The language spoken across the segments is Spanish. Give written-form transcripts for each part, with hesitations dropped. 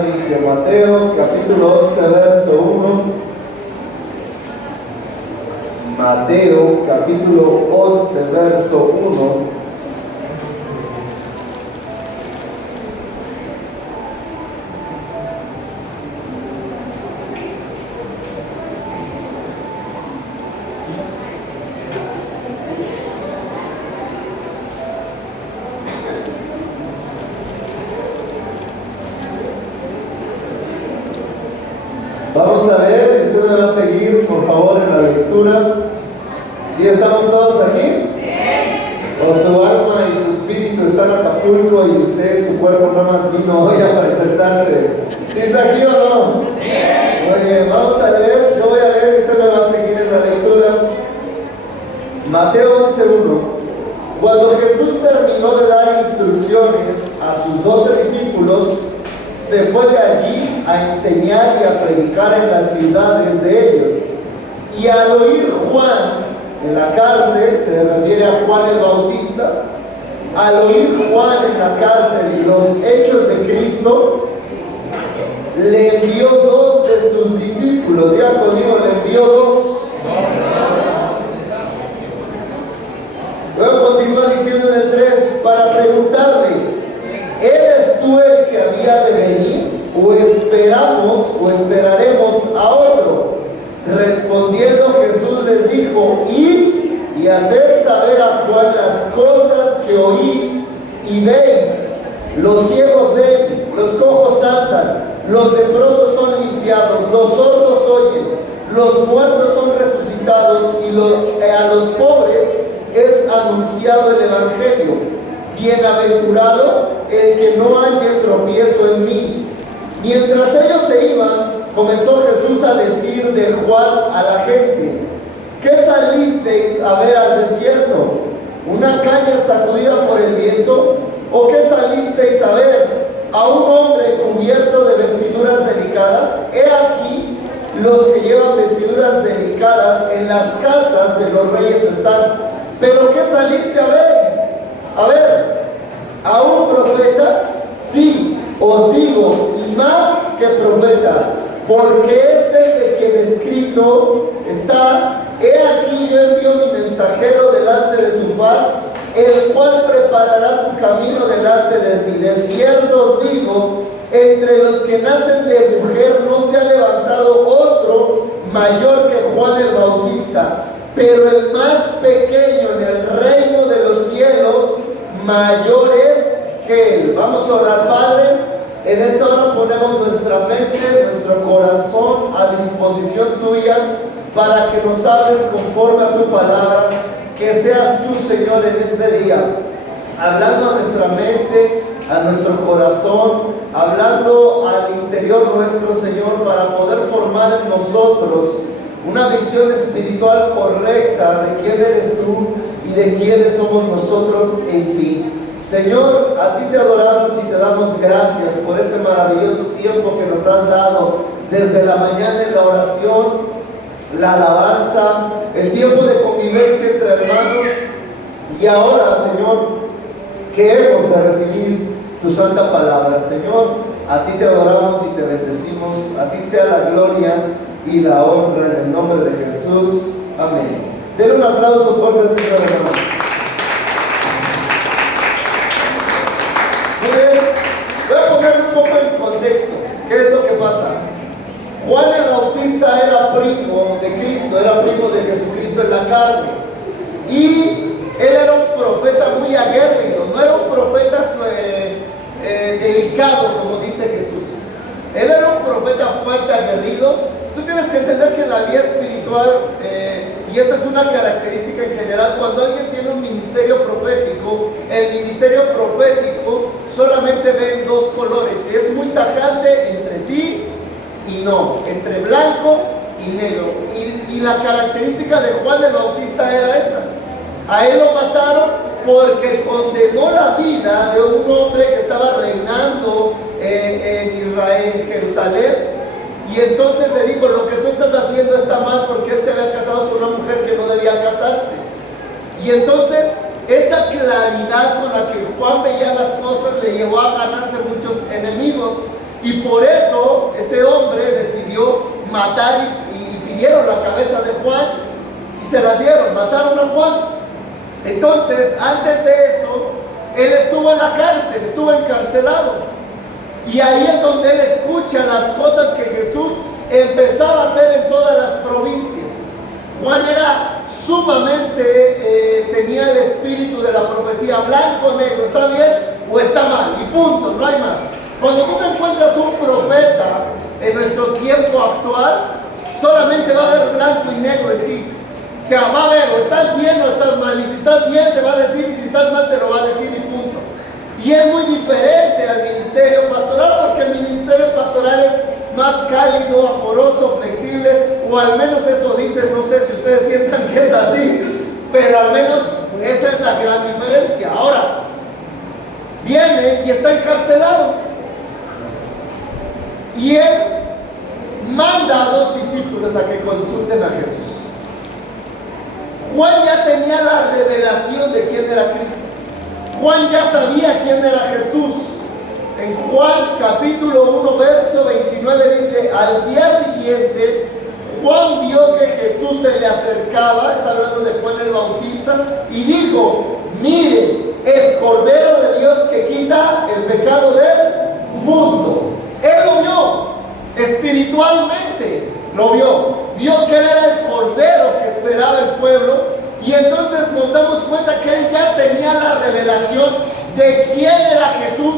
Mateo capítulo 11 verso 1. Mateo capítulo 11 verso 1. Vamos a leer, usted me va a seguir por favor en la lectura. ¿Sí estamos todos aquí? ¿O su alma y su espíritu están en Acapulco y usted, su cuerpo nada más vino hoy a presentarse? ¿Sí está aquí o no? Muy bien, vamos a leer, yo voy a leer, usted me va a seguir en la lectura. Mateo 11:1. Cuando Jesús terminó de dar instrucciones a sus 12 discípulos, se fue de allí a enseñar y a predicar en las ciudades de ellos. Y al oír Juan en la cárcel, se refiere a Juan el Bautista, al oír Juan en la cárcel los hechos de Cristo, le envió 2 de sus discípulos. Diga conmigo, le envió 2. Luego continúa diciendo en el 3, para preguntarle, ¿eres tú el que había de venir? ¿O esperamos o esperaremos a otro? Respondiendo Jesús les dijo, id y haced saber a Juan las cosas que oís y veis. Los ciegos ven, los cojos andan, los leprosos son limpiados, los sordos oyen, los muertos son resucitados y a los pobres es anunciado el evangelio. Bienaventurado el que no haya tropiezo en mí. Mientras ellos se iban, comenzó Jesús a decir de Juan a la gente, ¿qué salisteis a ver al desierto? ¿Una caña sacudida por el viento? ¿O qué salisteis a ver? ¿A un hombre cubierto de vestiduras delicadas? He aquí, los que llevan vestiduras delicadas en las casas de los reyes están. ¿Pero qué saliste a ver? A ver, ¿a un profeta? Sí, os digo, y más que profeta, porque este es de quien escrito está, he aquí yo envío mi mensajero delante de tu faz, el cual preparará tu camino delante de ti. De cierto os digo, entre los que nacen de mujer no se ha levantado otro mayor que Juan el Bautista, pero el más pequeño en el reino de los cielos mayor es que él. Vamos a orar. Padre, en esta hora ponemos nuestra mente, nuestro corazón a disposición tuya para que nos hables conforme a tu palabra. Que seas tú, Señor, en este día hablando a nuestra mente, a nuestro corazón, hablando al interior nuestro, Señor, para poder formar en nosotros una visión espiritual correcta de quién eres tú y de quiénes somos nosotros en ti. Señor, a ti te adoramos y te damos gracias por este maravilloso tiempo que nos has dado desde la mañana en la oración, la alabanza, el tiempo de convivencia entre hermanos y ahora, Señor, que hemos de recibir tu santa palabra. Señor, a ti te adoramos y te bendecimos, a ti sea la gloria y la honra en el nombre de Jesús. Amén. Denle un aplauso fuerte al Señor, hermano. Muy bien, voy a poner un poco en contexto. ¿Qué es lo que pasa? Juan el Bautista era primo de Cristo, era primo de Jesucristo en la carne. Y él era un profeta muy aguerrido, no era un profeta delicado como dice Jesús. Él era un profeta fuerte, aguerrido. Tú tienes que entender que en la vida espiritual, y esta es una característica en general, cuando alguien tiene un ministerio profético, el ministerio profético solamente ve en 2 colores, y es muy tajante entre sí y no, entre blanco y negro. Y la característica de Juan el Bautista era esa. A él lo mataron porque condenó la vida de un hombre que estaba reinando en Israel, en Jerusalén. Y entonces le dijo, lo que tú estás haciendo está mal, porque él se había casado con una mujer que no debía casarse. Y entonces esa claridad con la que Juan veía las cosas le llevó a ganarse muchos enemigos. Y por eso ese hombre decidió matar y pidieron la cabeza de Juan y se la dieron, mataron a Juan. Entonces, antes de eso, él estuvo en la cárcel, estuvo encarcelado. Y ahí es donde él escucha las cosas que Jesús empezaba a hacer en todas las provincias. Juan era sumamente, tenía el espíritu de la profecía, blanco, negro, ¿está bien o está mal? Y punto, no hay más. Cuando tú te encuentras un profeta en nuestro tiempo actual, solamente va a haber blanco y negro en ti. O sea, va a haber o estás bien o estás mal, y si estás bien te va a decir, y si estás mal te lo va a decir, y punto. Y es muy diferente al ministerio pastoral, porque el ministerio pastoral es más cálido, amoroso, flexible, o al menos eso dicen, no sé si ustedes sientan que es así, pero al menos esa es la gran diferencia. Ahora, viene y está encarcelado, y él manda a 2 discípulos a que consulten a Jesús. Juan ya tenía la revelación de quién era Cristo. Juan ya sabía quién era Jesús. En Juan capítulo 1 verso 29 dice: al día siguiente Juan vio que Jesús se le acercaba, está hablando de Juan el Bautista, y dijo: mire, el Cordero de Dios que quita el pecado del mundo. Él lo vio, espiritualmente lo vio que él era el Cordero que esperaba el pueblo, y entonces nos damos cuenta que él ya tenía la revelación de quién era Jesús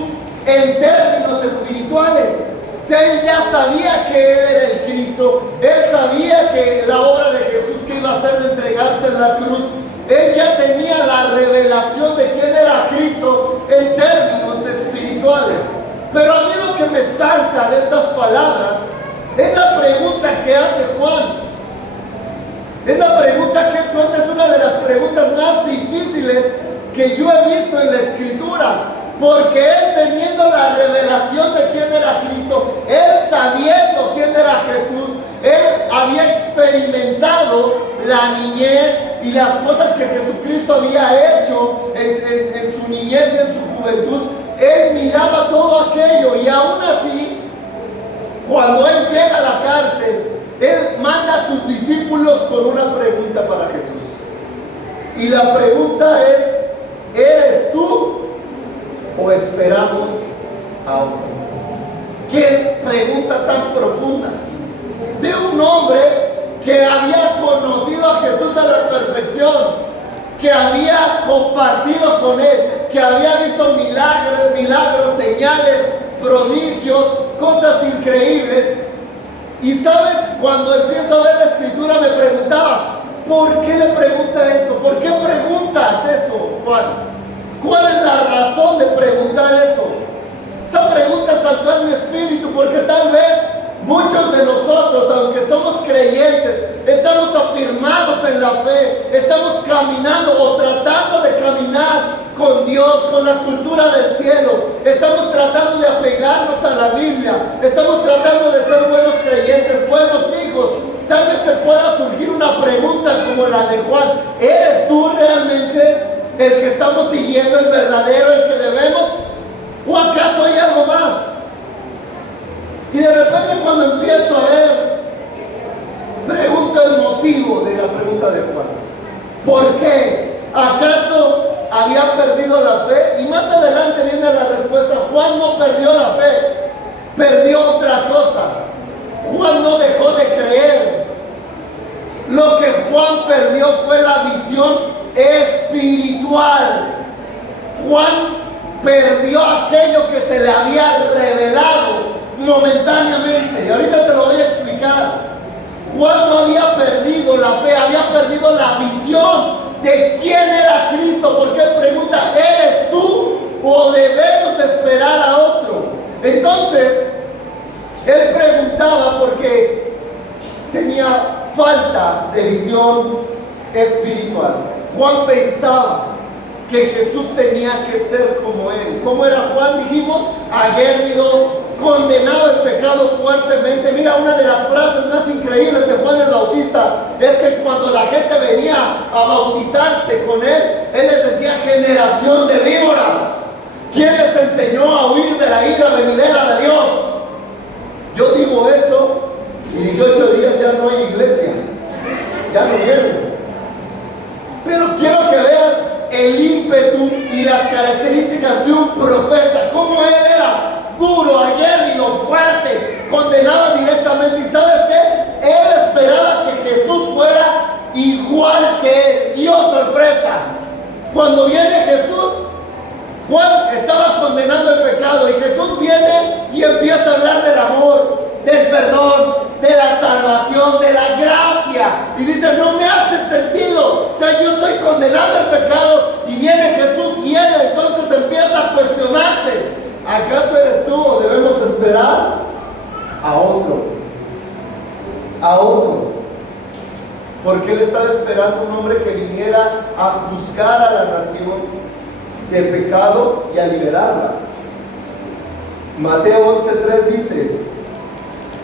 en términos espirituales. O sea, él ya sabía que él era el Cristo, él sabía que la obra de Jesús que iba a hacer de entregarse en la cruz, él ya tenía la revelación de quién era Cristo en términos espirituales. Pero a mí lo que me salta de estas palabras es la pregunta que hace Juan. Es la pregunta que él suelta, es una de las preguntas más difíciles que yo he visto en la Escritura. Porque él, teniendo la revelación de quién era Cristo, él sabiendo quién era Jesús, él había experimentado la niñez y las cosas que Jesucristo había hecho en su niñez y en su juventud. Él miraba todo aquello, y aún así, cuando él llega a la cárcel, él manda a sus discípulos con una pregunta para Jesús. Y la pregunta es: ¿eres tú o esperamos a otro? Qué pregunta tan profunda de un hombre que había conocido a Jesús a la perfección, que había compartido con él, que había visto milagros, señales, prodigios, cosas increíbles. Y sabes, cuando empiezo a ver la Escritura me preguntaba: ¿por qué le pregunta eso? ¿Por qué preguntas eso, Juan? ¿Cuál es la razón de preguntar eso? Esa pregunta saltó en mi espíritu, porque tal vez muchos de nosotros, aunque somos creyentes, estamos afirmados en la fe, estamos caminando o tratando de caminar con Dios, con la cultura del cielo, estamos tratando de apegarnos a la Biblia, estamos tratando de ser buenos creyentes, buenos hijos. Tal vez te pueda surgir una pregunta como la de Juan: ¿eres tú realmente el que estamos siguiendo, el verdadero, el que debemos? ¿O acaso hay algo más? Y de repente, cuando empiezo a ver, pregunto el motivo de la pregunta de Juan. ¿Por qué? ¿Acaso había perdido la fe? Y más adelante viene la respuesta: Juan no perdió la fe, perdió otra cosa. Juan no dejó de creer. Lo que Juan perdió fue la visión espiritual. Juan perdió aquello que se le había revelado momentáneamente. Y ahorita te lo voy a explicar. Juan no había perdido la fe, había perdido la visión de quién era Cristo. Porque él pregunta: ¿eres tú o debemos de esperar a otro? Entonces, él preguntaba porque tenía falta de visión espiritual. Juan pensaba que Jesús tenía que ser como él. ¿Cómo era Juan? Dijimos: aguerrido, condenado el pecado fuertemente. Mira, una de las frases más increíbles de Juan el Bautista es que cuando la gente venía a bautizarse con él, él les decía: generación de víboras, ¿quién les enseñó a huir de la ira venidera de Dios? serio, fuerte, condenaba directamente. ¿Y sabes qué? Él esperaba que Jesús fuera igual que él. Y oh, sorpresa, cuando viene Jesús, Juan estaba condenando el pecado y Jesús viene y empieza a hablar del amor, del perdón, de la salvación, de la gracia. Y dice, no me hace sentido. O sea, yo estoy condenando el pecado y viene Jesús y él entonces empieza a cuestionarse. ¿Acaso eres tú o debemos esperar a otro? A otro. Porque él estaba esperando un hombre que viniera a juzgar a la nación de pecado y a liberarla. Mateo 11:3 dice,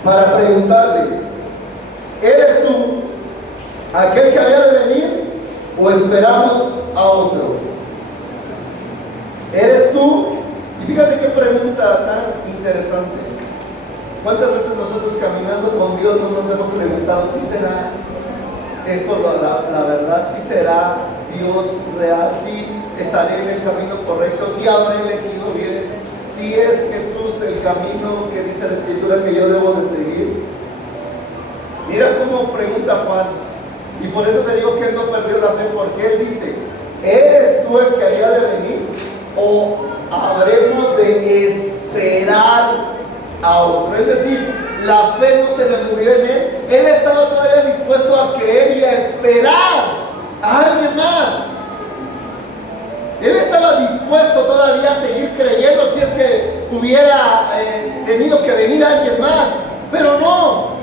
para preguntarle, ¿eres tú aquel que había de venir o esperamos a otro? ¿Eres tú? Y fíjate qué pregunta tan interesante. ¿Cuántas veces nosotros caminando con Dios no nos hemos preguntado si será esto la verdad? ¿Si será Dios real? ¿Si estaré en el camino correcto? ¿Si habré elegido bien? ¿Si es Jesús el camino que dice la Escritura que yo debo de seguir? Mira cómo pregunta Juan. Y por eso te digo que él no perdió la fe, porque él dice, ¿eres tú el que había de venir o habremos de esperar a otro? Es decir, la fe no se le murió en él. Él estaba todavía dispuesto a creer y a esperar a alguien más. Él estaba dispuesto todavía a seguir creyendo si es que hubiera tenido que venir alguien más. Pero no.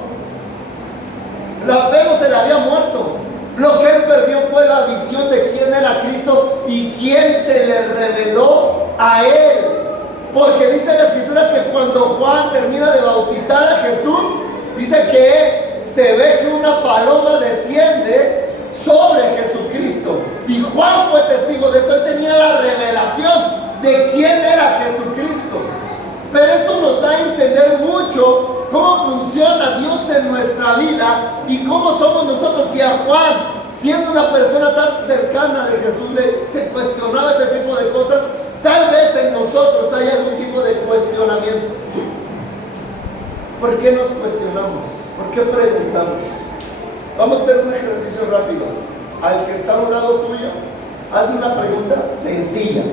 La fe no se le había muerto. Lo que él perdió fue la visión de quién era Cristo y quién se le reveló a él. Porque dice la Escritura que cuando Juan termina de bautizar a Jesús, dice que se ve que una paloma desciende sobre Jesucristo. Y Juan fue testigo de eso. Él tenía la revelación de quién era Jesucristo. Pero esto nos da a entender mucho cómo funciona Dios en nuestra vida y cómo somos nosotros. Si a Juan, siendo una persona tan cercana de Jesús, se cuestionaba ese tipo de cosas, tal vez en nosotros hay algún tipo de cuestionamiento. ¿Por qué nos cuestionamos? ¿Por qué preguntamos? Vamos a hacer un ejercicio rápido. Al que está a un lado tuyo, hazle una pregunta sencilla.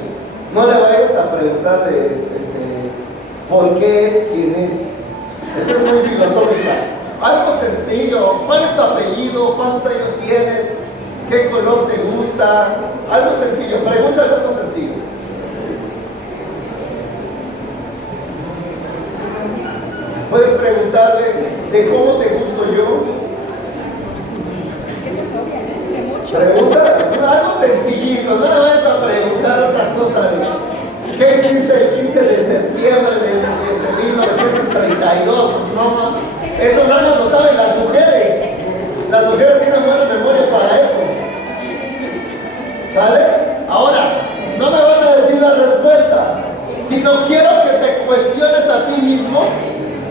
No le vayas a preguntar ¿por qué es quien es? Eso es muy filosófica. Algo sencillo. ¿Cuál es tu apellido? ¿Cuántos años tienes? ¿Qué color te gusta? Algo sencillo. Pregúntale algo sencillo. Puedes preguntarle de cómo te gusto yo. Pregunta algo sencillito, no le vayas a preguntar otra cosa de ¿qué hiciste el 15 de septiembre de 1932? No, eso no lo saben las mujeres. Las mujeres tienen buena memoria para eso. ¿Sale? Ahora, no me vas a decir la respuesta, sino quiero que te cuestiones a ti mismo.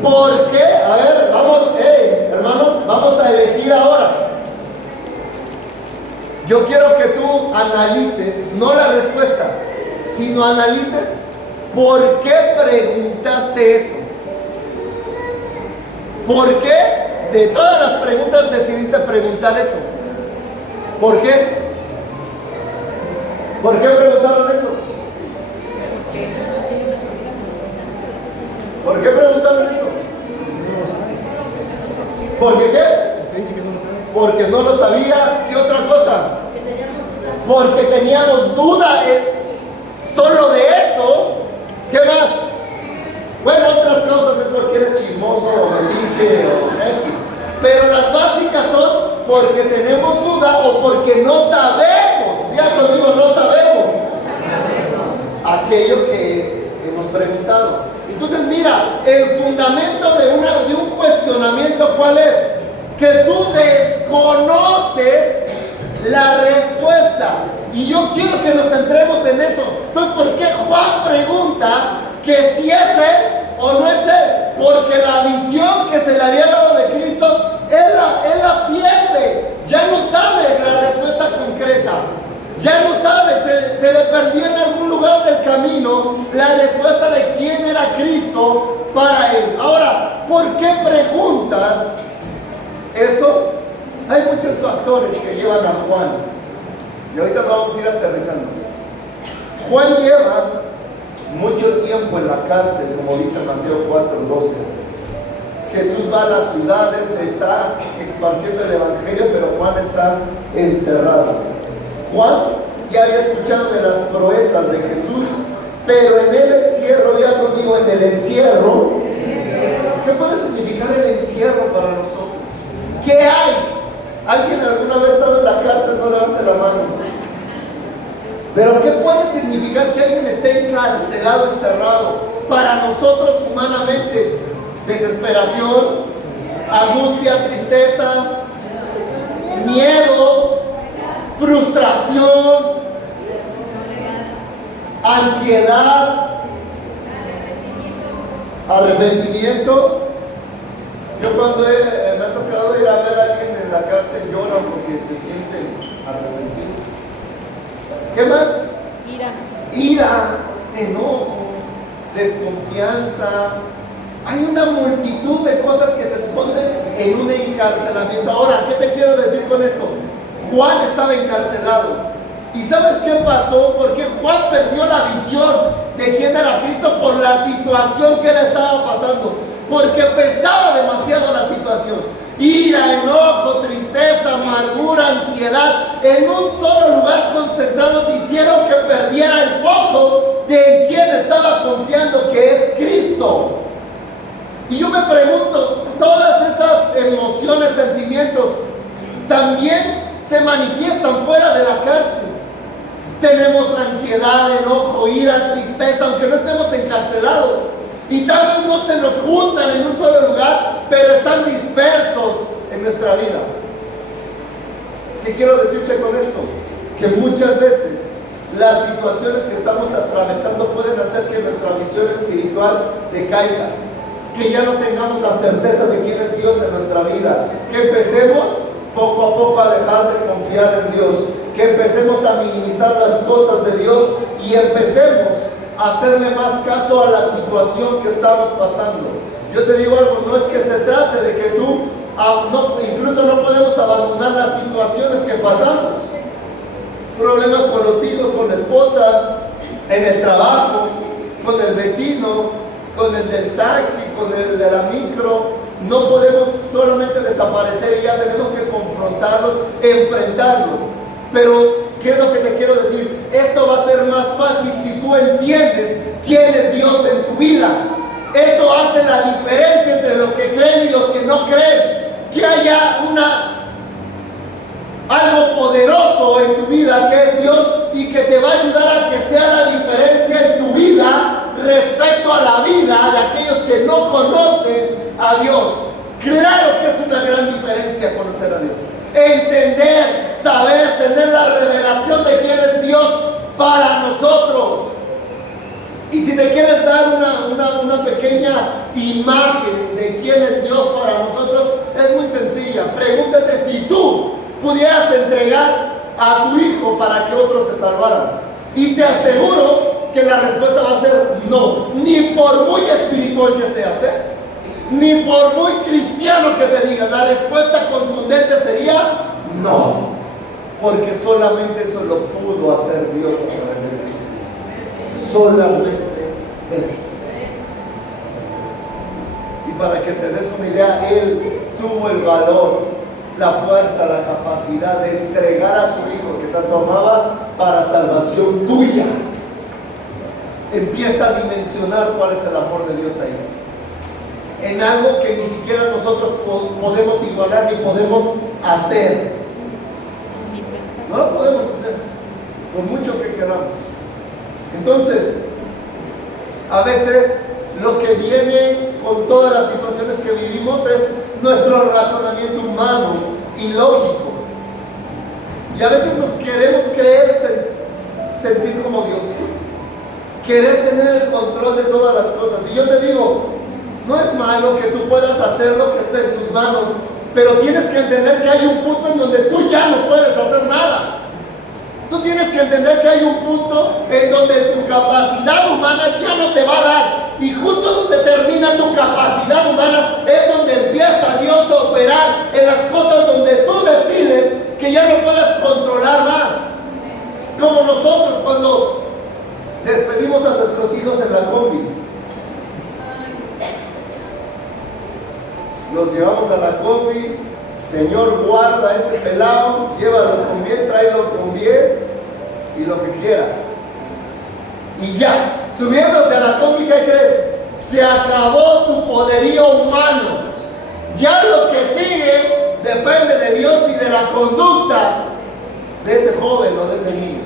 ¿Por qué? A ver, vamos, hermanos, vamos a elegir ahora. Yo quiero que tú analices, no la respuesta, sino analices por qué preguntaste eso. ¿Por qué de todas las preguntas decidiste preguntar eso? ¿Por qué? ¿Por qué preguntaron eso? ¿Por qué preguntaron eso? ¿Por qué qué? Porque no lo sabía. ¿Qué otra cosa? Porque teníamos duda. Solo de eso. ¿Qué más? Bueno, otras causas es porque eres chismoso o melinche o X. Pero las básicas son porque tenemos duda o porque no sabemos. Ya conmigo, no sabemos aquello que hemos preguntado. Entonces mira, el fundamento de un cuestionamiento, ¿cuál es? Que tú desconoces la respuesta. Y yo quiero que nos centremos en eso. Entonces, ¿por qué Juan pregunta que si es él o no es él? Porque la visión que se le había dado de Cristo, él la pierde. Ya no sabe la respuesta concreta. Ya no sabe, se le perdió en algún lugar del camino la respuesta de quién era Cristo, para él. Ahora, ¿por qué preguntas eso? Hay muchos factores que llevan a Juan, y ahorita lo vamos a ir aterrizando. Juan lleva mucho tiempo en la cárcel, como dice Mateo 4:12. Jesús va a las ciudades, está esparciendo el evangelio, pero Juan está encerrado. Juan ya había escuchado de las proezas de Jesús, pero en el encierro, diga conmigo, en el encierro, ¿qué puede significar el encierro para nosotros? ¿Qué hay? ¿Alguien alguna vez ha estado en la cárcel? No levante la mano. Pero ¿qué puede significar que alguien esté encarcelado, encerrado? Para nosotros humanamente, desesperación, angustia, tristeza, miedo, frustración, ansiedad, arrepentimiento. Yo cuando me ha tocado ir a ver a alguien en la cárcel, lloran porque se sienten arrepentidos. ¿Qué más? Ira, enojo, desconfianza. Hay una multitud de cosas que se esconden en un encarcelamiento. Ahora, ¿qué te quiero decir con esto? Juan estaba encarcelado. ¿Y sabes qué pasó? Porque Juan perdió la visión de quién era Cristo por la situación que él estaba pasando. Porque pesaba demasiado la situación. Ira, enojo, tristeza, amargura, ansiedad, en un solo lugar concentrados hicieron que perdiera el foco de en quién estaba confiando, que es Cristo. Y yo me pregunto, todas esas emociones, sentimientos, también se manifiestan fuera de la cárcel. Tenemos ansiedad, enojo, ira, tristeza, aunque no estemos encarcelados. Y tal vez no se nos juntan en un solo lugar, pero están dispersos en nuestra vida. ¿Qué quiero decirte con esto? Que muchas veces las situaciones que estamos atravesando pueden hacer que nuestra visión espiritual decaiga, que ya no tengamos la certeza de quién es Dios en nuestra vida, que empecemos poco a poco a dejar de confiar en Dios, que empecemos a minimizar las cosas de Dios y empecemos a hacerle más caso a la situación que estamos pasando. Yo te digo algo, no es que se trate de que tú, incluso no podemos abandonar las situaciones que pasamos. Problemas con los hijos, con la esposa, en el trabajo, con el vecino, con el del taxi, con el de la micro. No podemos solamente desaparecer y ya tenemos que confrontarlos, enfrentarlos. Pero, ¿qué es lo que te quiero decir? Esto va a ser más fácil si tú entiendes quién es Dios en tu vida. Eso hace la diferencia entre los que creen y los que no creen. Que haya algo poderoso en tu vida que es Dios y que te va a ayudar a que sea la diferencia en tu vida respecto a la vida de aquellos que no conocen a Dios. Claro que es una gran diferencia conocer a Dios. Entender, saber, tener la revelación de quién es Dios para nosotros. Y si te quieres dar una pequeña imagen de quién es Dios para nosotros, es muy sencilla. Pregúntate si tú pudieras entregar a tu hijo para que otros se salvaran. Y te aseguro que la respuesta va a ser no. Ni por muy espiritual que seas, ni por muy cristiano que te digas, la respuesta contundente sería no. Porque solamente eso lo pudo hacer Dios a través de Jesús. Solamente Él. Y para que te des una idea, Él tuvo el valor, la fuerza, la capacidad de entregar a su hijo que tanto amaba para salvación tuya. Empieza a dimensionar cuál es el amor de Dios ahí. En algo que ni siquiera nosotros podemos igualar ni podemos hacer. No lo podemos hacer, por mucho que queramos. Entonces, a veces lo que viene con todas las situaciones que vivimos es nuestro razonamiento humano y lógico. Y a veces nos queremos creer, sentir como Dios, querer tener el control de todas las cosas. Y yo te digo, no es malo que tú puedas hacer lo que esté en tus manos, pero tienes que entender que hay un punto en donde tú ya no puedes hacer nada. Tú tienes que entender que hay un punto en donde tu capacidad humana ya no te va a dar. Y justo donde termina tu los llevamos a la combi. Señor, guarda a este pelado, llévalo con bien, tráelo con bien y lo que quieras. Y ya, subiéndose a la combi, ¿qué crees? Se acabó tu poderío humano. Ya lo que sigue depende de Dios y de la conducta de ese joven o de ese niño.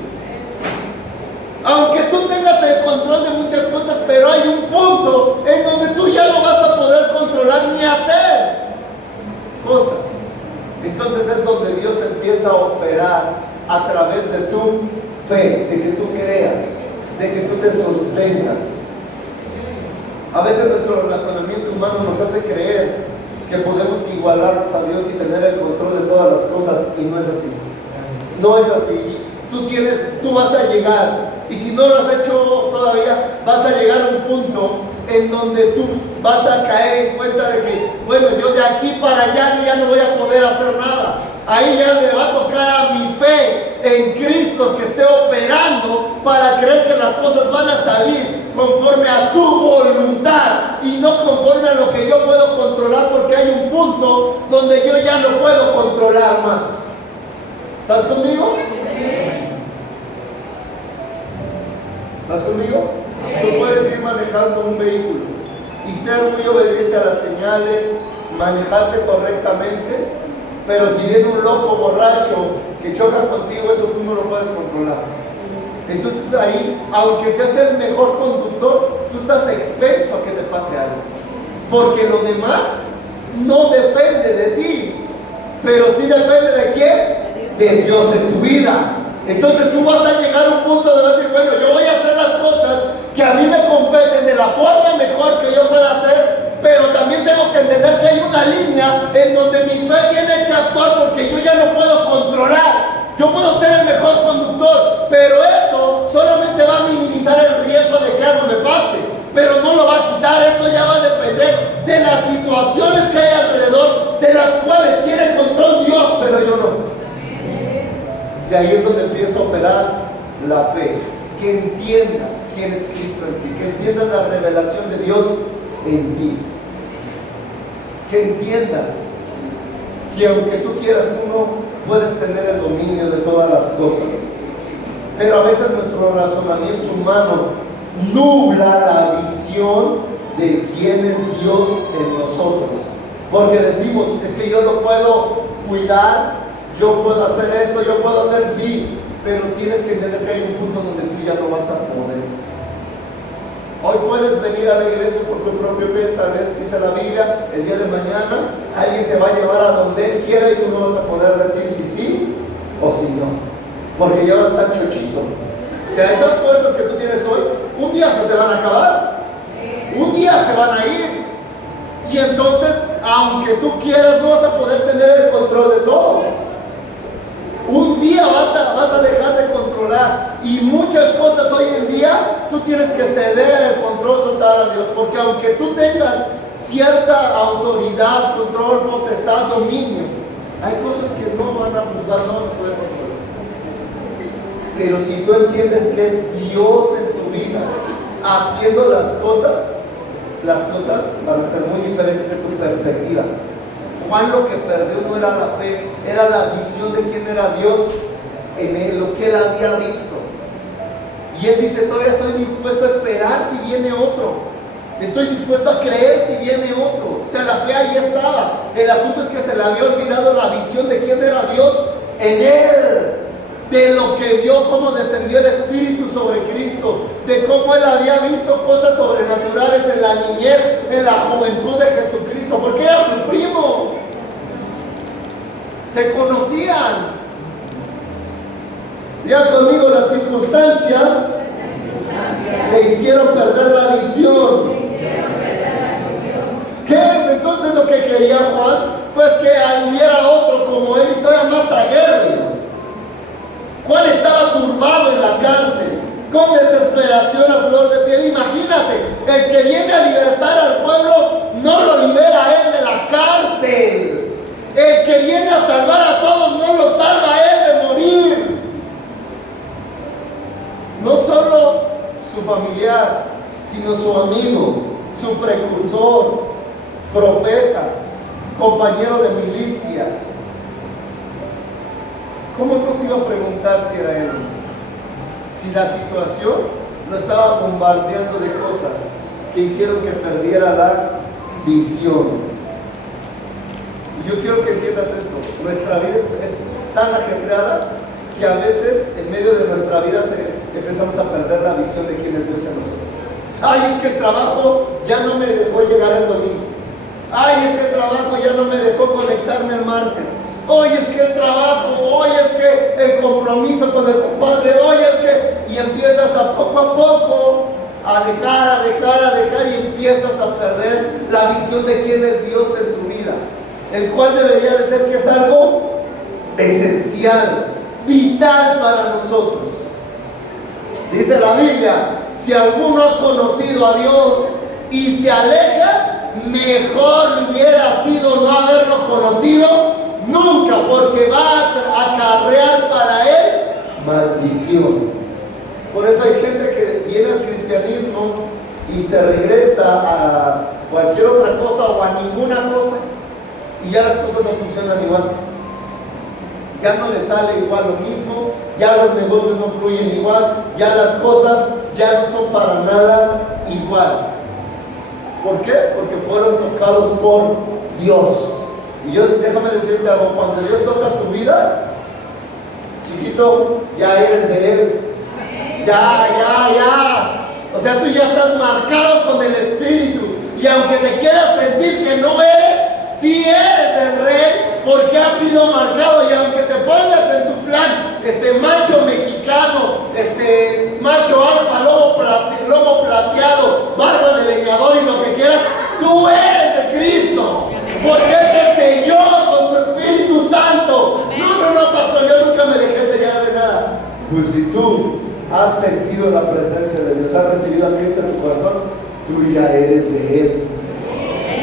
Aunque tú tengas el control de muchas cosas, pero hay un punto en donde tú ya no vas a poder controlar ni hacer cosas. Entonces es donde Dios empieza a operar a través de tu fe, de que tú creas, de que tú te sostengas. A veces nuestro razonamiento humano nos hace creer que podemos igualarnos a Dios y tener el control de todas las cosas, y no es así. No es así. Tú vas a llegar, y si no lo has hecho todavía, vas a llegar a un punto en donde tú vas a caer en cuenta de que, bueno, yo de aquí para allá ya no voy a poder hacer nada. Ahí ya le va a tocar a mi fe en Cristo que esté operando para creer que las cosas van a salir conforme a su voluntad y no conforme a lo que yo puedo controlar, porque hay un punto donde yo ya no puedo controlar más. ¿Estás conmigo? ¿Estás conmigo? Tú puedes ir manejando un vehículo y ser muy obediente a las señales, manejarte correctamente, pero si viene un loco borracho que choca contigo, eso tú no lo puedes controlar. Entonces ahí, aunque seas el mejor conductor, tú estás expenso a que te pase algo, porque lo demás no depende de ti, pero sí depende de quién, de Dios en tu vida. Entonces tú vas a llegar a un punto de decir, bueno, yo voy a hacer las cosas que a mí me competen de la forma mejor que yo pueda hacer, pero también tengo que entender que hay una línea en donde mi fe tiene que actuar, porque yo ya no puedo controlar. Yo puedo ser el mejor conductor, pero eso solamente va a minimizar el riesgo de que algo me pase, pero no lo va a quitar. Eso ya va a depender de las situaciones que hay alrededor, de las cuales tiene control Dios, pero yo no. Y ahí es donde empieza a operar la fe. Que entiendas quién es Cristo en ti, que entiendas la revelación de Dios en ti, que entiendas que aunque tú quieras, tú no puedes tener el dominio de todas las cosas. Pero a veces nuestro razonamiento humano nubla la visión de quién es Dios en nosotros, porque decimos, es que yo lo puedo cuidar, yo puedo hacer esto, yo puedo hacer sí, pero tienes que entender que hay un punto donde tú ya no vas a poder. Hoy puedes venir a la iglesia por tu propio pie, tal vez dice la Biblia, el día de mañana alguien te va a llevar a donde Él quiera y tú no vas a poder decir si sí o si no, porque ya vas a estar chochito. O sea, esas fuerzas que tú tienes hoy, un día se te van a acabar, un día se van a ir, y entonces, aunque tú quieras, no vas a poder tener el control de todo. Un día vas a dejar de controlar, y muchas cosas hoy en día tú tienes que ceder el control total a Dios, porque aunque tú tengas cierta autoridad, control, potestad, dominio, hay cosas que no vas a poder controlar. Pero si tú entiendes que es Dios en tu vida haciendo las cosas van a ser muy diferentes en tu perspectiva. Juan lo que perdió no era la fe, era la visión de quién era Dios en él, lo que él había visto. Y él dice, todavía estoy dispuesto a esperar si viene otro, estoy dispuesto a creer si viene otro. O sea, la fe ahí estaba. El asunto es que se le había olvidado la visión de quién era Dios en él, de lo que vio, cómo descendió el Espíritu sobre Cristo, de cómo él había visto cosas sobrenaturales en la niñez, en la juventud de Jesucristo, porque era su primo, se conocían. Diga conmigo, las circunstancias le hicieron perder la visión. ¿Qué es entonces lo que quería Juan? Pues que hubiera otro como él y todavía más aguerrido. Juan estaba turbado en la cárcel, con desesperación a flor de piel. Imagínate, el que viene a libertar al pueblo no lo libera a él de la cárcel. El que viene a salvar a todos no lo salva a él de morir. No solo su familiar, sino su amigo, su precursor, profeta, compañero de milicia. ¿Cómo nos iba a preguntar si era él? Si la situación lo estaba bombardeando de cosas que hicieron que perdiera la visión. Y yo quiero que entiendas esto. Nuestra vida es tan ajetreada que a veces en medio de nuestra vida empezamos a perder la visión de quién es Dios en nosotros. Ay, es que el trabajo ya no me dejó llegar el domingo. Ay, es que el trabajo ya no me dejó conectarme el martes. Hoy es que el trabajo, hoy es que el compromiso con el compadre, hoy es que... Y empiezas a poco a dejar y empiezas a perder la visión de quién es Dios en tu vida. El cual debería de ser que es algo esencial, vital para nosotros. Dice la Biblia, si alguno ha conocido a Dios y se aleja, mejor hubiera sido no haberlo conocido nunca, porque va a acarrear para él maldición. Por eso hay gente que viene al cristianismo y se regresa a cualquier otra cosa o a ninguna cosa y ya las cosas no funcionan igual. Ya no le sale igual lo mismo, ya los negocios no fluyen igual, ya las cosas ya no son para nada igual. ¿Por qué? Porque fueron tocados por Dios. Y yo, déjame decirte algo, cuando Dios toca tu vida, chiquito, ya eres de Él. Ya. O sea, tú ya estás marcado con el Espíritu. Y aunque te quieras sentir que no eres, sí eres del Rey, porque has sido marcado. Y aunque te pongas en tu plan, macho mexicano, macho alfa, lomo plateado, barba de leñador y lo que quieras, tú eres de Cristo. Porque Él te selló con su Espíritu Santo. No, pastor, yo nunca me dejé sellar de nada. Pues si tú has sentido la presencia de Dios, has recibido a Cristo en tu corazón, tú ya eres de Él.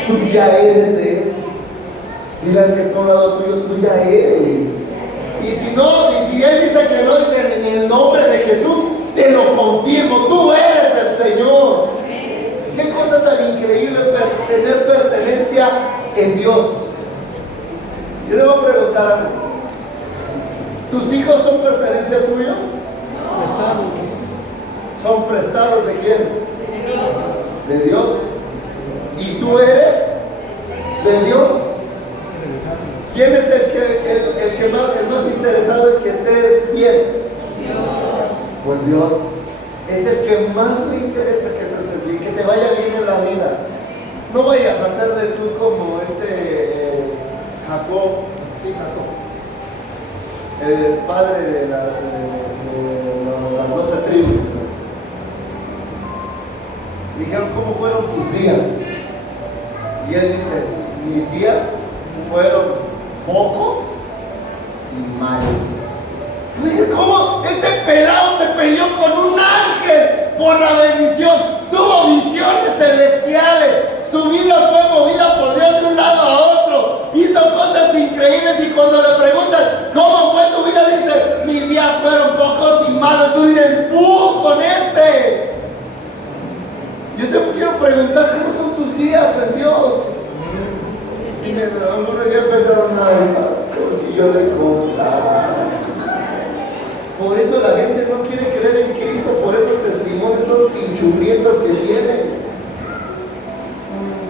Tú ya eres de Él. Dile al que está a un lado tuyo, tú ya eres. Y si Él dice que no, dice en el nombre de Jesús, te lo confirmo, tú eres del Señor. Qué cosa tan increíble tener pertenencia en Dios. Yo debo preguntar algo. ¿Tus hijos son pertenencia tuya? Prestados. ¿Son prestados de quién? De Dios. ¿Y tú eres de Dios? ¿Quién es el más interesado en que estés bien? Dios. Pues Dios es el que más le interesa que tú estés bien, que te vaya bien en la vida. No vayas a ser de tú como Jacob, el padre de las 12 tribus. Dijeron, ¿cómo fueron tus días? Y él dice, mis días fueron pocos y malos. ¿Cómo? Ese pelado se peleó con un ángel por la bendición, tuvo visiones celestiales, su vida fue movida por Dios de un lado a otro, hizo cosas increíbles y cuando le preguntan ¿cómo fue tu vida? Dice, mis días fueron pocos y malos. Tú dices, con este. Yo te quiero preguntar, ¿cómo son tus días en Dios? Y algunos ya empezaron a ver pastor, si yo le contara. Por eso la gente no quiere creer en Cristo, por esos testimonios, todos pinchurrientos que tienes.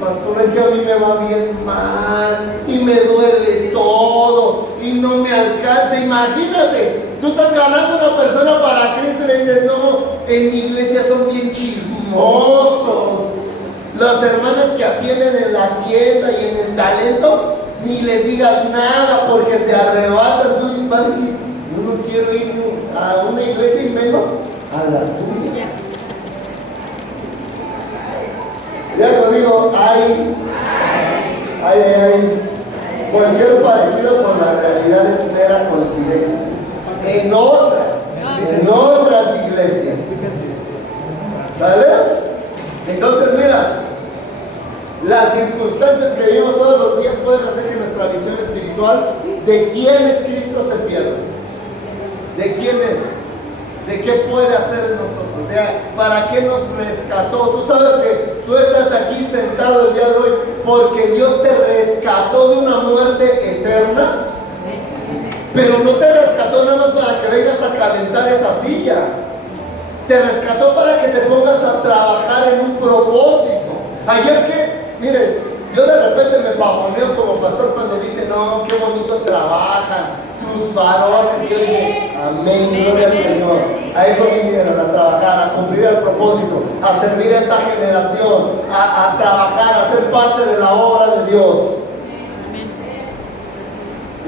Pastor, es que a mí me va bien mal y me duele todo y no me alcanza. Imagínate, tú estás ganando una persona para Cristo y le dices, no, en mi iglesia son bien chismosos. Las hermanas que atienden en la tienda y en el talento, ni les digas nada porque se arrebatan. Tú vas a decir, yo no quiero ir a una iglesia y menos a la tuya. Ya lo digo, hay. Cualquier parecido con la realidad es mera coincidencia. En otras iglesias. ¿Sale? Entonces, mira, las circunstancias que vivimos todos los días pueden hacer que nuestra visión espiritual de quién es Cristo se pierda. ¿De quién es? ¿De qué puede hacer en nosotros? ¿Para qué nos rescató? Tú sabes que tú estás aquí sentado el día de hoy porque Dios te rescató de una muerte eterna. Pero no te rescató nada más para que vengas a calentar esa silla. Te rescató para que te pongas a trabajar en un propósito. Ayer que, miren, yo de repente me pavoneo como pastor cuando dice, no, qué bonito trabajan sus varones. Y yo dije, amén, gloria al Señor. A eso vinieron, a trabajar, a cumplir el propósito, a servir a esta generación, a trabajar, a ser parte de la obra de Dios.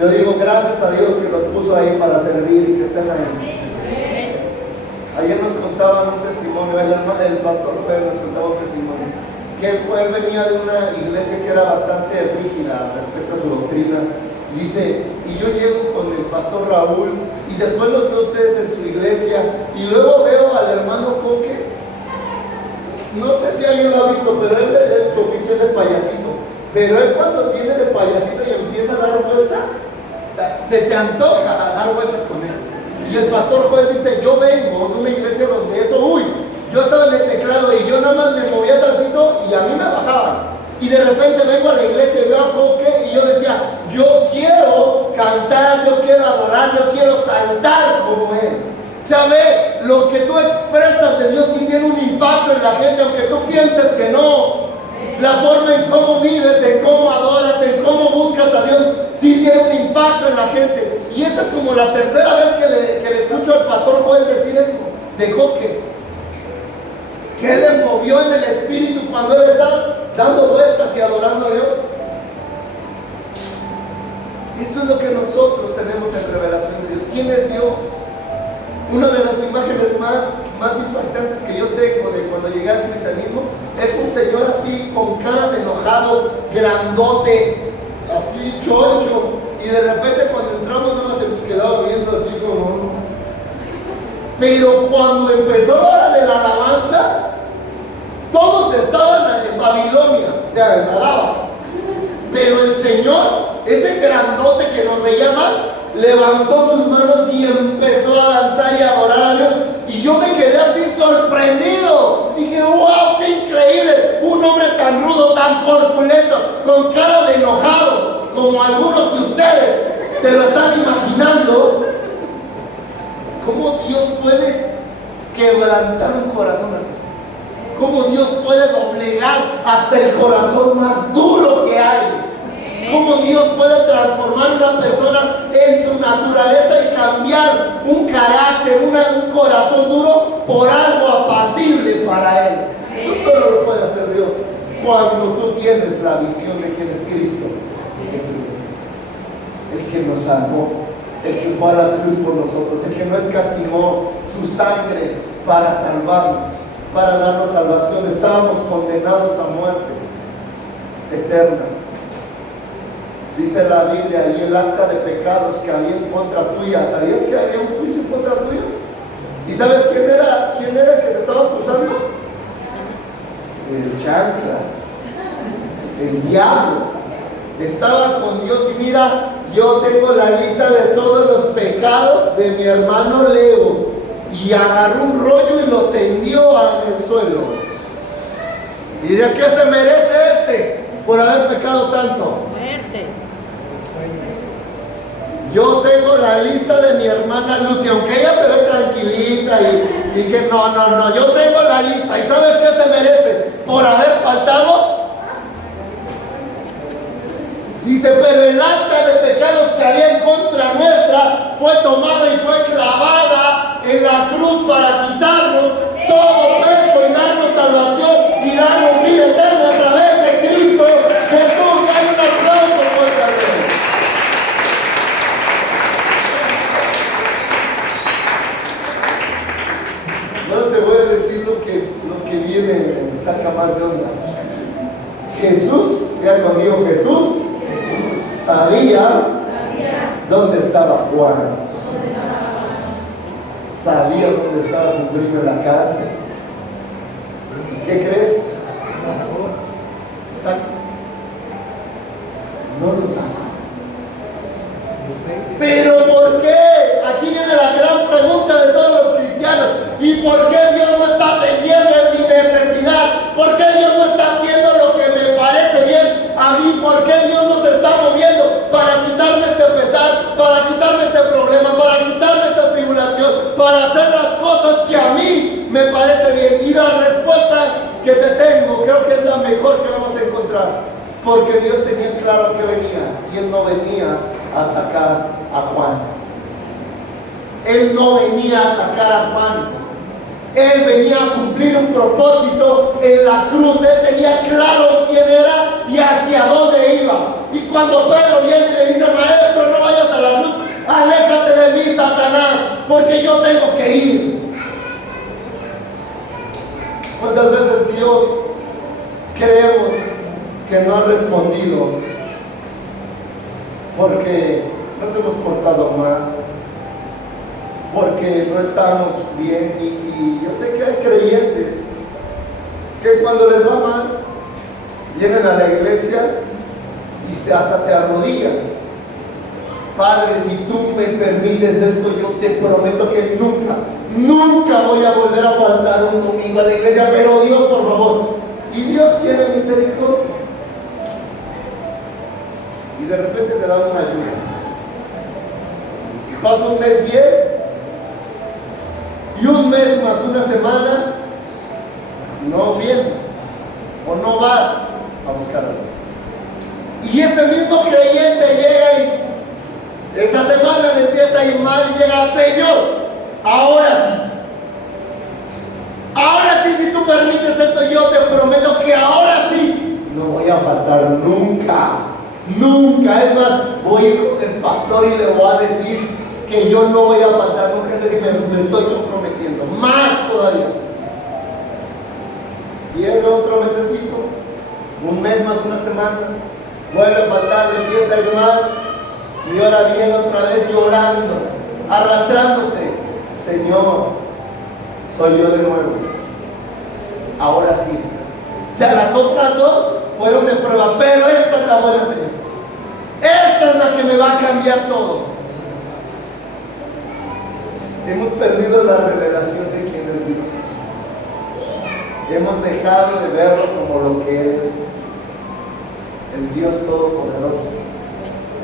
Yo digo, gracias a Dios que los puso ahí para servir y que estén ahí. Ayer nos contaban un testimonio, el pastor Joel nos contaba un testimonio, que él venía de una iglesia que era bastante rígida respecto a su doctrina. Dice, y yo llego con el pastor Raúl, y después los veo ustedes en su iglesia, y luego veo al hermano Coque. No sé si alguien lo ha visto, pero él su oficio es de payasito. Pero él cuando viene de payasito y empieza a dar vueltas, se te antoja a dar vueltas con él. Y el pastor Joel dice, yo vengo de una iglesia donde eso, yo estaba en el teclado y yo nada más me movía tantito y a mí me bajaban. Y de repente vengo a la iglesia y veo a Coque y yo decía, yo quiero cantar, yo quiero adorar, yo quiero saltar como él. ¿Sabe? Lo que tú expresas de Dios sí tiene un impacto en la gente, aunque tú pienses que no. La forma en cómo vives, en cómo adoras, en cómo buscas a Dios, sí tiene un impacto en la gente. Y esa es como la tercera vez que le escucho al pastor Joel decir eso, de Coque. Que él le movió en el espíritu cuando él está dando vueltas y adorando a Dios. Eso es lo que nosotros tenemos en revelación de Dios. ¿Quién es Dios? Una de las imágenes más impactantes que yo tengo de cuando llegué al cristianismo es un señor así con cara de enojado, grandote, así choncho, y de repente cuando entramos nada más se nos quedaba viendo así como. Pero cuando empezó la hora de la alabanza, todos estaban en Babilonia, o sea, en Araba. Pero el Señor, ese grandote que nos veía mal, levantó sus manos y empezó a danzar y a adorar a Dios. Y yo me quedé así sorprendido. Dije, wow, qué increíble. Un hombre tan rudo, tan corpulento, con cara de enojado, como algunos de ustedes se lo están imaginando. ¿Cómo Dios puede quebrantar un corazón así? ¿Cómo Dios puede doblegar hasta el corazón más duro que hay? ¿Cómo Dios puede transformar a una persona en su naturaleza y cambiar un carácter, un corazón duro por algo apacible para Él? Eso solo lo puede hacer Dios cuando tú tienes la visión de quién es Cristo, el que nos salvó, el que fue a la cruz por nosotros, el que no escatimó su sangre para salvarnos, para darnos salvación. Estábamos condenados a muerte eterna. Dice la Biblia, y el acta de pecados que había en contra tuya. ¿Sabías que había un juicio en contra tuya? ¿Y sabes quién era el que te estaba acusando? El chanclas, el diablo. Estaba con Dios y mira, yo tengo la lista de todos los pecados de mi hermano Leo. Y agarró un rollo y lo tendió en el suelo. ¿Y de qué se merece este? Por haber pecado tanto. Yo tengo la lista de mi hermana Lucy, aunque ella se ve tranquilita y que no, yo tengo la lista. ¿Y sabes qué se merece? Por haber faltado. Dice, pero el acta de pecados que había en contra nuestra fue tomada y fue clavada en la cruz para quitarnos todo peso y darnos salvación y darnos vida eterna a través de Cristo Jesús. Hay un aplauso por Dios. Bueno, te voy a decir lo que viene, saca más de onda. Jesús, ya conmigo, Jesús sabía dónde estaba Juan. Sabía dónde estaba su primo en la cárcel. ¿Y qué crees? Exacto. No lo sacó. ¿Pero por qué? Aquí viene la gran pregunta de todos los cristianos. ¿Y por qué Dios no está atendiendo en mi necesidad? ¿Por qué Dios no está haciendo lo que me parece bien a mí? ¿Por qué Dios no se está moviendo para quitarme este pesar, para quitarme este problema, para quitarme esta tribulación, para hacer las cosas que a mí me parece bien? Y la respuesta que te tengo, creo que es la mejor que vamos a encontrar. Porque Dios tenía claro que venía, y Él no venía a sacar a Juan. Él no venía a sacar a Juan. Él venía a cumplir un propósito en la cruz. Él tenía claro quién era y hacia dónde iba. Y cuando Pedro viene y le dice: maestro, no vayas a la cruz, aléjate de mí, Satanás, porque yo tengo que ir. ¿Cuántas veces Dios creemos que no ha respondido porque nos hemos portado mal, porque no estamos bien? Y yo sé que hay creyentes que cuando les va mal vienen a la iglesia y hasta se arrodillan: Padre, si tú me permites esto, yo te prometo que nunca voy a volver a faltar un domingo a la iglesia, pero Dios, por favor. Y Dios tiene misericordia. Y de repente te da una ayuda. Pasa un mes bien, y un mes más una semana no vienes o no vas a buscar a Dios. Y ese mismo creyente llega y esa semana le empieza a ir mal y llega: Señor, ahora sí, si tú permites esto, yo te prometo que ahora sí no voy a faltar nunca. Es más, voy a ir con el pastor y le voy a decir que yo no voy a faltar nunca. Es decir, me estoy comprometiendo más todavía. Viene otro mesecito, un mes más una semana, vuelve a faltar, le empieza a ir mal, y ahora viene otra vez llorando, arrastrándose: Señor, soy yo de nuevo, ahora sí. O sea, las otras dos fueron de prueba, pero esta es la buena señal. Esta es la que me va a cambiar todo. Hemos perdido la revelación de quién es Dios. Hemos dejado de verlo como lo que Él es: el Dios todopoderoso,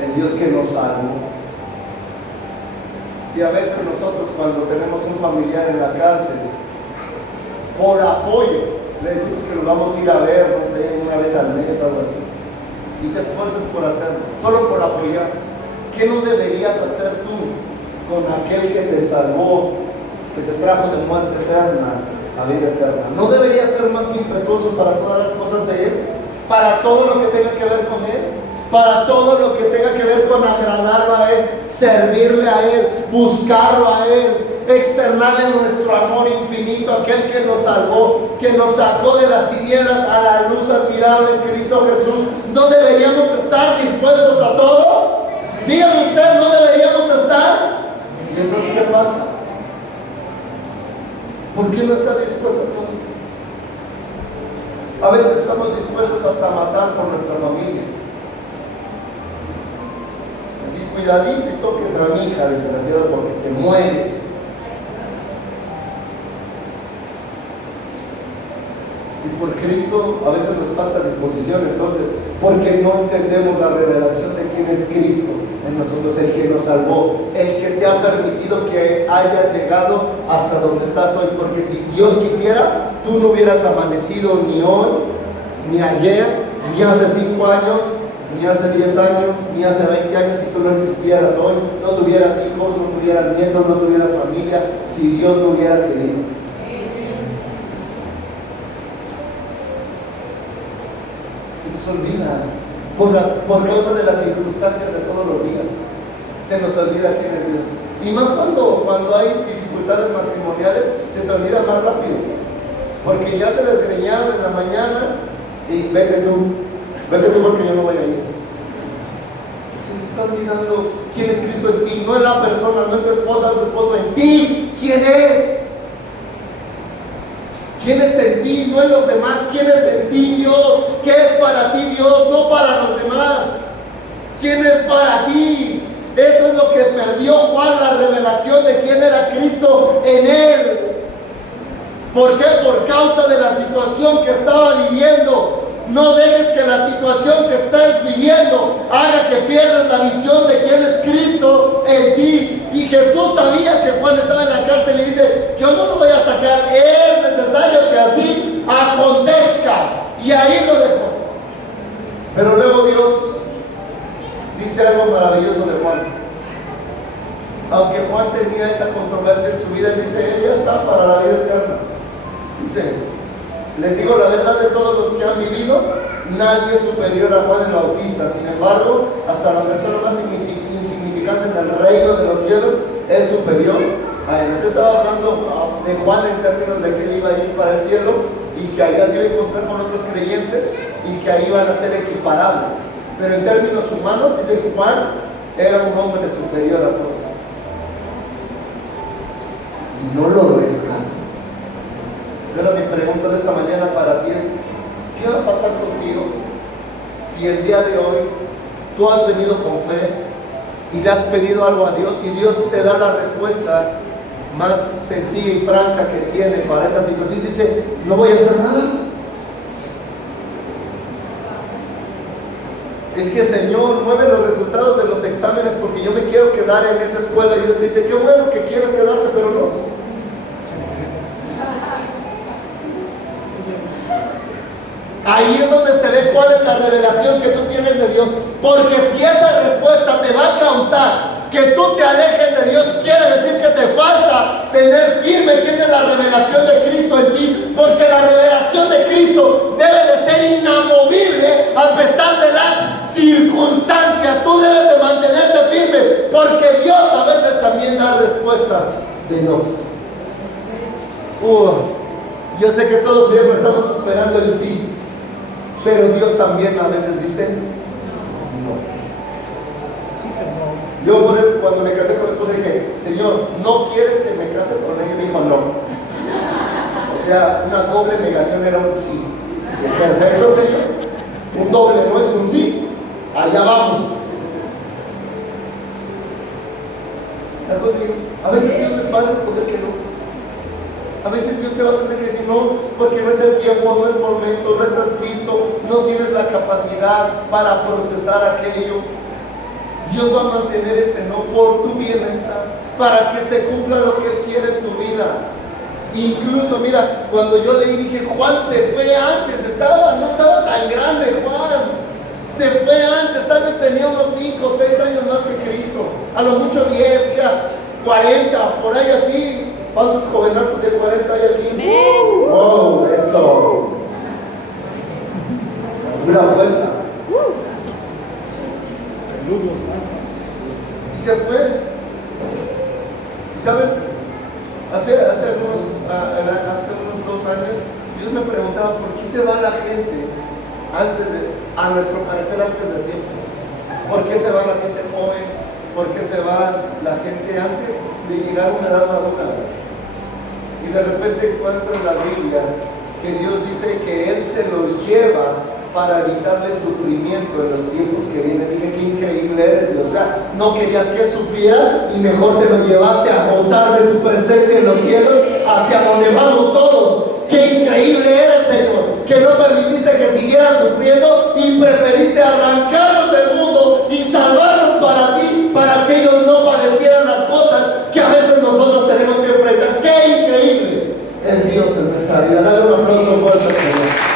el Dios que nos salvó. Si a veces nosotros, cuando tenemos un familiar en la cárcel, por apoyo le decimos que nos vamos a ir a ver, no sé, una vez al mes o algo así, y te esfuerzas por hacerlo, solo por apoyar, ¿qué no deberías hacer tú con aquel que te salvó, que te trajo de muerte eterna a vida eterna? ¿No deberías ser más impetuoso para todas las cosas de Él? Para todo lo que tenga que ver con Él, para todo lo que tenga que ver con agradarlo a Él, servirle a Él, buscarlo a Él, externarle nuestro amor infinito, aquel que nos salvó, que nos sacó de las tinieblas a la luz admirable en Cristo Jesús. ¿No deberíamos estar dispuestos a todo? Díganme ustedes, ¿no deberíamos estar? ¿Y entonces qué pasa? ¿Por qué no está dispuesto a todo? A veces estamos dispuestos hasta a matar por nuestra familia. Así, cuidadito y toques a mi hija, desgraciado, porque te mueres. Y por Cristo a veces nos falta disposición, entonces, porque no entendemos la revelación de quién es Cristo en nosotros, el que nos salvó, el que te ha permitido que hayas llegado hasta donde estás hoy. Porque si Dios quisiera, tú no hubieras amanecido ni hoy, ni ayer, ni hace 5 años, ni hace 10 años, ni hace 20 años, si tú no existieras hoy, no tuvieras hijos, no tuvieras nietos, no tuvieras familia, si Dios no hubiera querido. Olvida por causa de las circunstancias de todos los días. Se nos olvida quién es Dios. Y más cuando hay dificultades matrimoniales, se te olvida más rápido, porque ya se desgreñaron en la mañana y vete tú porque yo no voy a ir. Se te está olvidando quién es Cristo en ti, no en la persona, no en tu esposa, tu esposo, en ti. ¿Quién es? ¿Quién es en ti? No en los demás. ¿Quién es en ti, Dios? ¿Qué es para ti, Dios? No para los demás. ¿Quién es para ti? Eso es lo que perdió Juan, la revelación de quién era Cristo en él. ¿Por qué? Por causa de la situación que estaba viviendo. No dejes que la situación que estés viviendo haga que pierdas la visión de quién es Cristo en ti. Y Jesús sabía que Juan estaba en la cárcel y dice, yo no lo voy a sacar, es necesario que así acontezca. Y ahí lo dejó. Pero luego Dios dice algo maravilloso de Juan. Aunque Juan tenía esa controversia en su vida, él dice, él ya está para la vida eterna. Dice, les digo la verdad, de todos los que han vivido, nadie es superior a Juan el Bautista. Sin embargo, hasta la persona más insignificante en el reino de los cielos es superior a él. Se estaba hablando de Juan en términos de que él iba a ir para el cielo y que allá se iba a encontrar con otros creyentes y que ahí iban a ser equiparables. Pero en términos humanos, dice que Juan era un hombre superior a todos. Y no lo rescató. Pero mi pregunta de esta mañana para ti es, ¿qué va a pasar contigo si el día de hoy tú has venido con fe y le has pedido algo a Dios y Dios te da la respuesta más sencilla y franca que tiene para esa situación? Dice, no voy a hacer nada. Es que, Señor, mueve los resultados de los exámenes porque yo me quiero quedar en esa escuela. Y Dios te dice, qué bueno que quieres quedarte, pero no. Ahí es donde se ve cuál es la revelación que tú tienes de Dios. Porque si esa respuesta te va a causar que tú te alejes de Dios, quiere decir que te falta tener firme quién es la revelación de Cristo en ti. Porque la revelación de Cristo debe de ser inamovible a pesar de las circunstancias. Tú debes de mantenerte firme, porque Dios a veces también da respuestas de no. Yo sé que todos siempre estamos esperando el sí, pero Dios también a veces dice no. Yo por eso cuando me casé con mi esposa dije, Señor, ¿no quieres que me case con ella? Y me dijo no. O sea, una doble negación era un sí. Perfecto, Señor. Un doble no es un sí. Allá vamos. ¿Estás conmigo? A veces Dios les va a responder que no. A veces Dios te va a tener que decir no, porque no es el tiempo, no es el momento, no estás listo, no tienes la capacidad para procesar aquello. Dios va a mantener ese no por tu bienestar, para que se cumpla lo que Él quiere en tu vida. Incluso, mira, cuando yo leí dije, Juan se fue antes, no estaba tan grande Juan. Se fue antes, tal vez tenía unos 5 o 6 años más que Cristo. A lo mucho 10, ya 40, por ahí así. ¿Cuántos jovenazos de 40 hay aquí? ¡Wow! ¡Eso! Pura fuerza. Y se fue. ¿Y sabes? Hace unos 2 años, Dios me preguntaba, ¿por qué se va la gente a nuestro parecer antes del tiempo? ¿Por qué se va la gente joven? ¿Por qué se va la gente antes de llegar a una edad madura? Y de repente encuentro en la Biblia que Dios dice que Él se los lleva para evitarle sufrimiento en los tiempos que vienen. Dije, qué increíble eres Dios. O sea, no querías que Él sufriera y mejor te lo llevaste a gozar de tu presencia en los cielos, hacia donde vamos todos. Qué increíble eres, Señor, que no permitiste que siguieran sufriendo y preferiste arrancarlos del mundo y salvarlos para ti, para que ellos no padecieran las cosas que a veces nosotros tenemos que enfrentar. ¡Qué increíble es Dios en nuestra vida! Dale un aplauso fuerte al Señor.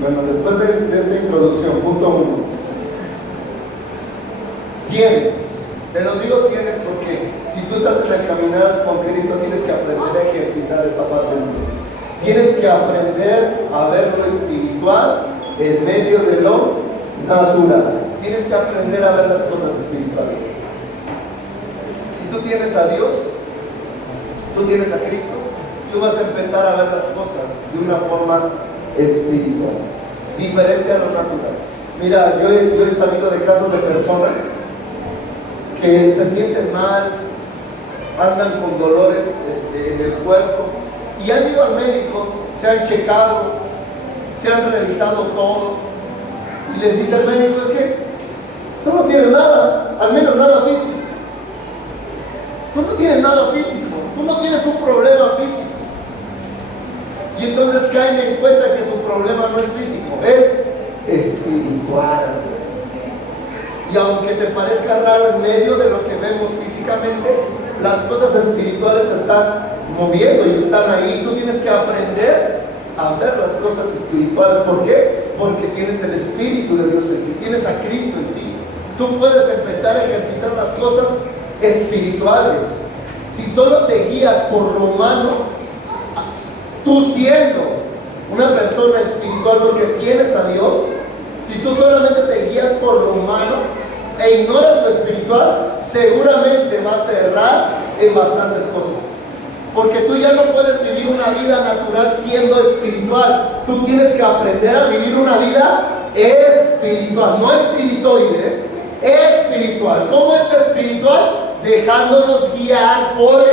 Bueno, después de esta introducción, punto 1. Tienes, te lo digo tienes porque si tú estás en el caminar con Cristo tienes que aprender a ejercitar esta parte de ti. Tienes que aprender a ver lo espiritual en medio de lo natural. Tienes que aprender a ver las cosas espirituales. Si tú tienes a Dios, tú tienes a Cristo, tú vas a empezar a ver las cosas de una forma espiritual, diferente a lo natural. Mira, yo he sabido de casos de personas que se sienten mal, andan con dolores en el cuerpo y han ido al médico, se han checado, se han revisado todo y les dice el médico, es que Tú no tienes nada, al menos nada físico. Tú no tienes nada físico, tú no tienes un problema físico. Y entonces caen en cuenta que su problema no es físico, es espiritual. Y aunque te parezca raro en medio de lo que vemos físicamente, las cosas espirituales se están moviendo y están ahí. Tú tienes que aprender a ver las cosas espirituales. ¿Por qué? Porque tienes el Espíritu de Dios en ti, tienes a Cristo en ti. Tú puedes empezar a ejercitar las cosas espirituales. Si solo te guías por lo humano, tú siendo una persona espiritual porque tienes a Dios, si tú solamente te guías por lo humano e ignoras lo espiritual, seguramente vas a errar en bastantes cosas. Porque tú ya no puedes vivir una vida natural siendo espiritual. Tú tienes que aprender a vivir una vida espiritual, no espirituoide, espiritual. ¿Cómo es espiritual? Dejándonos guiar por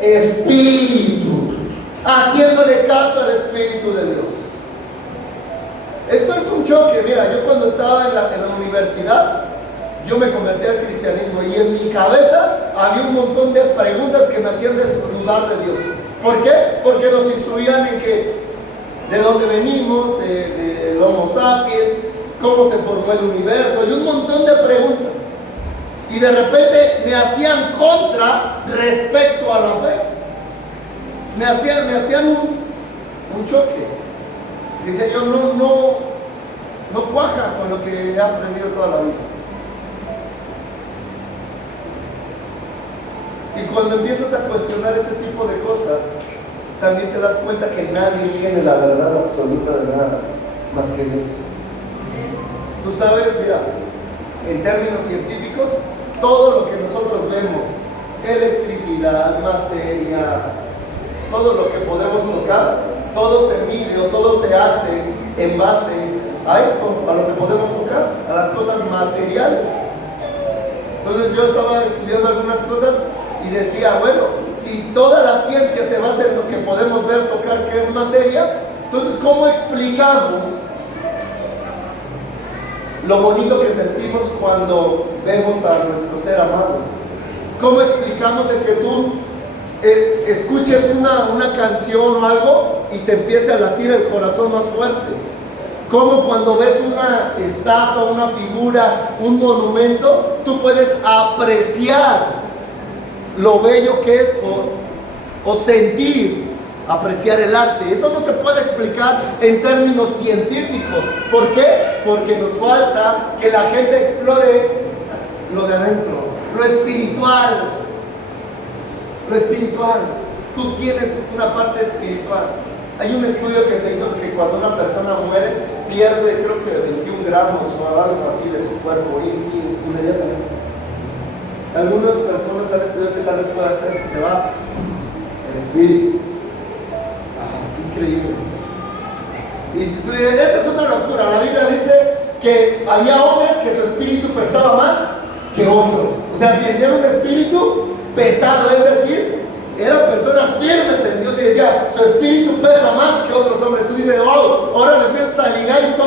el Espíritu, haciéndole caso al Espíritu de Dios. Esto es un choque. Mira, yo cuando estaba en la universidad, yo me convertí al cristianismo y en mi cabeza había un montón de preguntas que me hacían dudar de Dios. ¿Por qué? Porque nos instruían en que de dónde venimos, del Homo sapiens, cómo se formó el universo y un montón de preguntas. Y de repente me hacían contra respecto a la fe. Me hacían un choque. Dice yo, no cuaja con lo que he aprendido toda la vida. Y cuando empiezas a cuestionar ese tipo de cosas, también te das cuenta que nadie tiene la verdad absoluta de nada más que Dios. Tú sabes, mira, en términos científicos, todo lo que nosotros vemos, electricidad, materia, todo lo que podemos tocar, todo se mide o todo se hace en base a esto, a lo que podemos tocar, a las cosas materiales. Entonces yo estaba estudiando algunas cosas y decía, bueno, si toda la ciencia se basa en lo que podemos ver, tocar, que es materia, entonces ¿cómo explicamos lo bonito que sentimos cuando vemos a nuestro ser amado? ¿Cómo explicamos el que tú escuches una canción o algo y te empiece a latir el corazón más fuerte? ¿Cómo cuando ves una estatua, una figura, un monumento, tú puedes apreciar lo bello que es o sentir, apreciar el arte? Eso no se puede explicar en términos científicos. ¿Por qué? Porque nos falta que la gente explore lo de adentro, lo espiritual. Lo espiritual. Tú tienes una parte espiritual. Hay un estudio que se hizo que cuando una persona muere pierde, creo que 21 gramos o algo así de su cuerpo inmediatamente. Algunas personas han estudiado que tal vez pueda ser que se va el espíritu. Increíble. Y esa es una locura. La Biblia dice que había hombres que su espíritu pesaba más que otros. O sea, tenían un espíritu pesado, es decir, eran personas firmes en Dios y decía, su espíritu pesa más que otros hombres. Tú dices, wow, ahora le empiezas a ligar y todo.